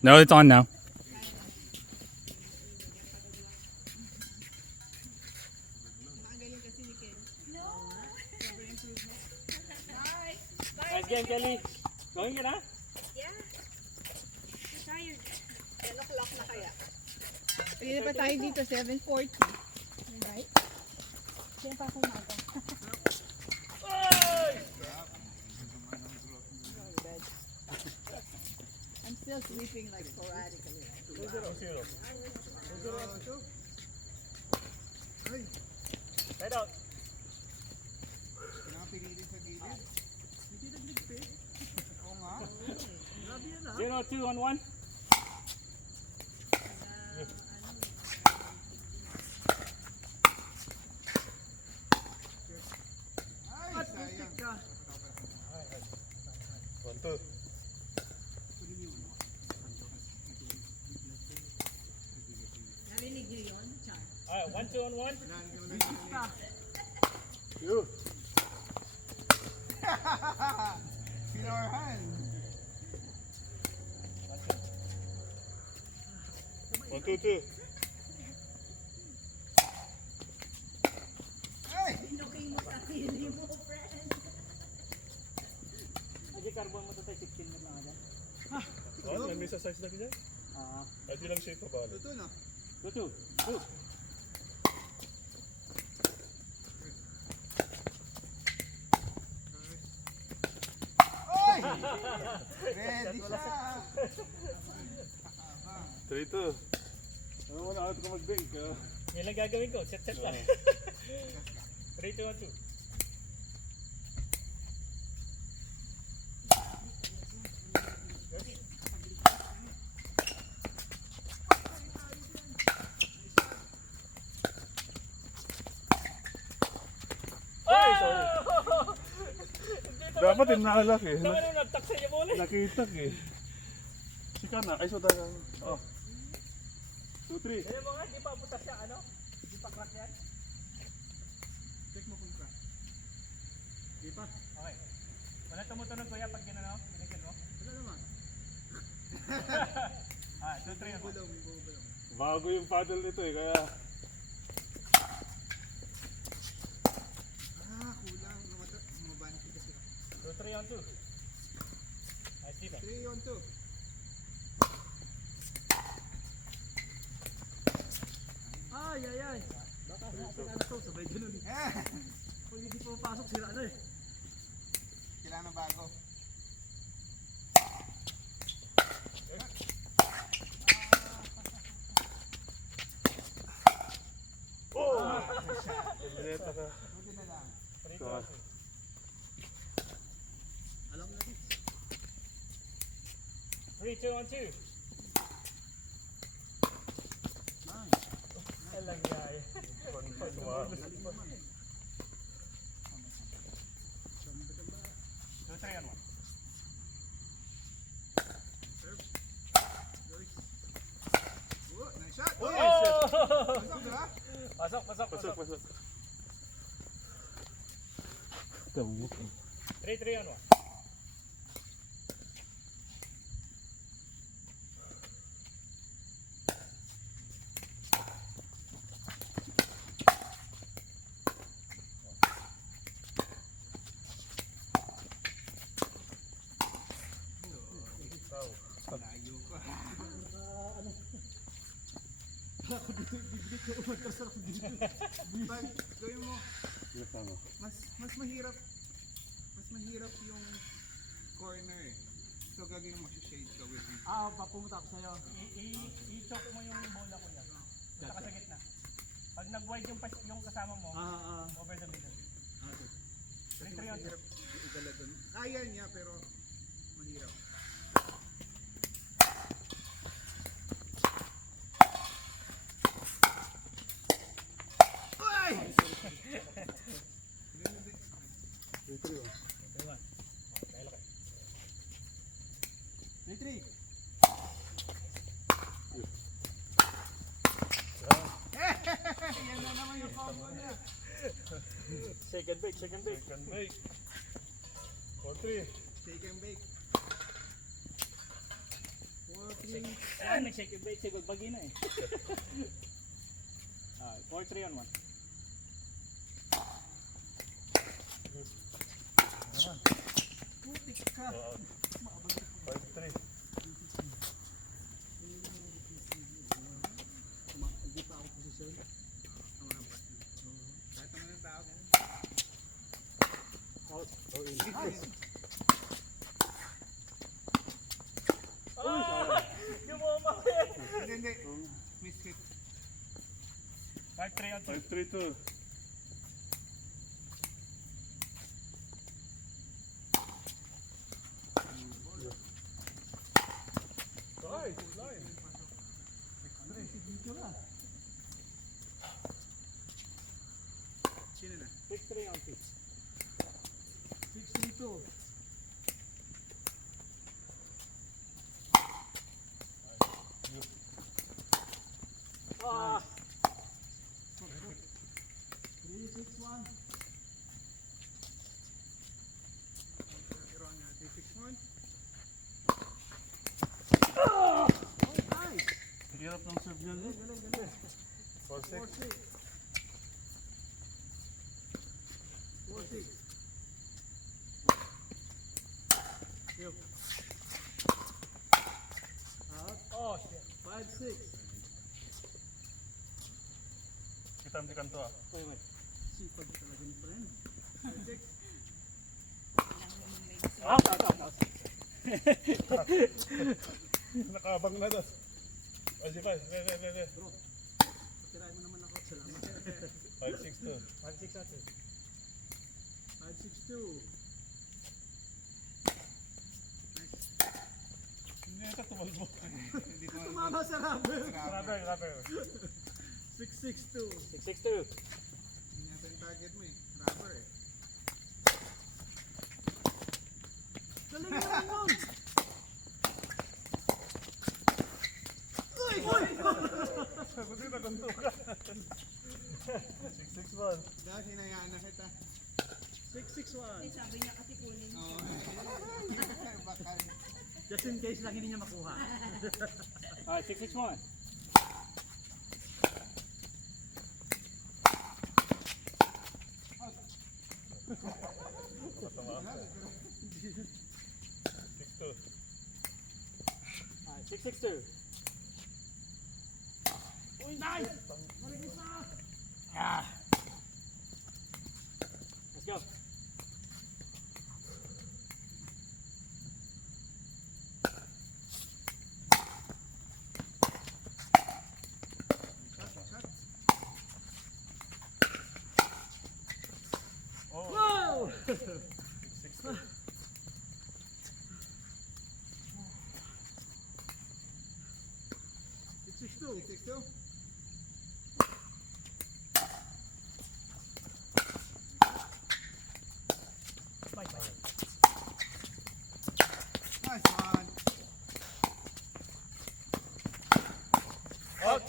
No, it's on now. Nice game, Kelly. Going ka na? Yeah. I'm tired. 10 o'clock na kaya. Pwede pa tayo dito, 7:40. Right? Kaya pa ako umaga. I'm still sleeping like sporadically. 2-0. Head out. Pinapilitin sa gilid. Hindi nagligpit. Oo nga. Grabe yan ah. 0-2 on 1. Ay, sayang. Ka. 1-2. Narinig niyo yun, Char? Alright, 1-2 on 1. You. Pinorhan. 1-2-2. Ay! Pinukay mo sa sili mo, friend. Lagi carbon mo to tayo 16 mo lang agad. Oh, may mesa size na ganyan? Pwede lang shape pa ba? Ito na. 2-2. Oy! Ready siya. 3-2. Ano mo na ako ka mag-bank? Yan lang gagawin ko. Set lang. 3-2 on 2. Dapat yung naalak eh. Naman nung nagtak sa iyo muna. Nakitak eh. Sika na. Ay, so tayo. Oh. 2-3. Kaya mo nga, di pa butas siya, ano? Di pa crack yan? Check mo kung crack. Di pa. Okay. Wala tumutunog kuya pag ginano? Binigyan mo? Wala naman. 2-3 on 1. Bulong, may bubulong. Bago yung paddle nito eh. Kaya Kulang. Mabanti kasi ako. 2-3 on 2. Nice defense. 3 on 2. Ay. Baka sira na to, sabay ganun. Pag hindi pa papasok, sira na eh. Kailangan bago. Pineta ka. Buti na lang. 3-2 on 2. Alam mo na din. 3-2 on 2. Alang yay. 2-3 on 1. Oh, nice shot. Oh! Pasok, di ba? Pasok. Pasok. 3-3 on 1. Layo pa. Pag gawin mo, mas mahirap yung corner eh. So gagawin mo shade ka with me. Papumunta ako sa'yo. I-choke mo yung bola ko yan. Punta ka sa gitna. Pag nag-wide yung kasama mo, over the middle. Kasi 3-3 on 2. mahirap idala dun. Kaya niya pero mahirap. Ay! 3-3. Yan na naman yung combo niya. Shake and bake. Second bake. 4-3. Shake and bake. 40. Ayan, nag-shake yung bait. Bagbagi na eh. 4-3 on 1. Putik ka. 5-3. Hindi pa ako posisyon. Kahit naman ang tao. Out. Nice. Yung mga makit. Hindi. Miss hit. 5-3 on 2. 5-3 to. Sino na? 6-3 on 2. 6-3-2. Ah! 3-6-1. Nice! Hirap ng serve niya. Galing. 4-6. 4-6. Yo. Out. Oh, shit. 5-6. Kita mo di kanto ah. Wait. Sipag talaga ni friend. 5-6. Out. Nakabang na to. O si Pai, re. Bro, tirahin mo naman ako. Salamat. 5-6 to. 5-6 on 2. 5-6-2. Hindi na tumalbo. Tumama sa rubber. Rubber. 6-6-2. 6-6-2. Hindi natin target mo eh. Rubber eh. Galing naman yun! Buti na kanto ka. 6-6-1. Dahil hinayaan na kita. 6-6-1. Sabi niya kasi kunin. Oo. Bakal. Just in case lang hindi niya makuha. 6-6-1. Wala, 6-2. 6-6-2. Uy, nice! Ah. Let's go. Oh. 6-6-2. 6-6-2. Nice one. Out.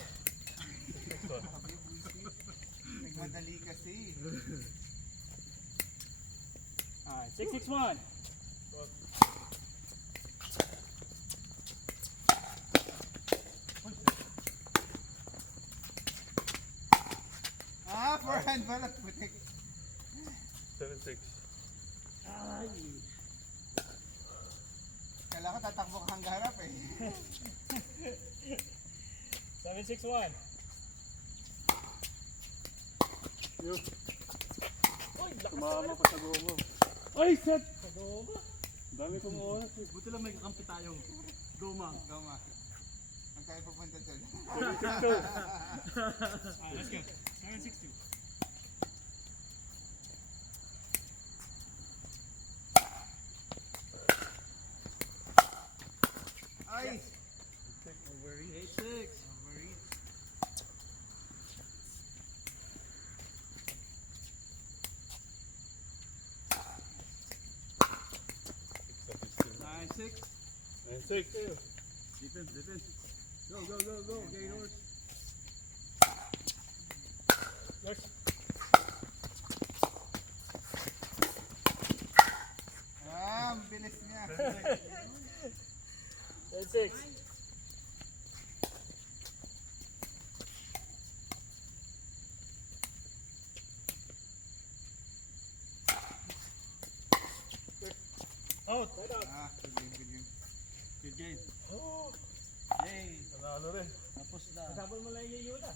Nagmadali kasi. 6-6-1. Forehand pala. Putik. 7-6. Kala ko tatakbo ka hanggang harap eh. 7-6-1. Yo. Uy, lakas Tumama pa sa gomo. Ay, set! sa goma. Dami kong oras. Buti lang may kakampi tayong goma. Gama. Ang tayo pupunta dyan. 7-6-2. Let's go. 7-6-2. Ay! 8-6. Overreach. Six. 9-6. 9-6. Defense. Go. Gators. Yours. Ang bilis niya. 10-6. Out! Ah, good game, good game. Good game. Oh! Yay! Nanalo rin. Tapos na. Sabon mo lang yung Yuna.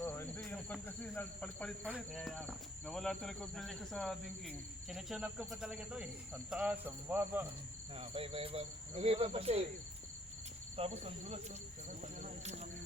Oh, hindi, yung kon kasi nagpalit-palit-palit. Kaya, Nawala tuloy ko bili ko sa dinking. sinetune up ko pa talaga to eh. Ang taas, ang baba. Ah, bye. Nag-iba pa siya eh. Tapos ang dulas. Oh.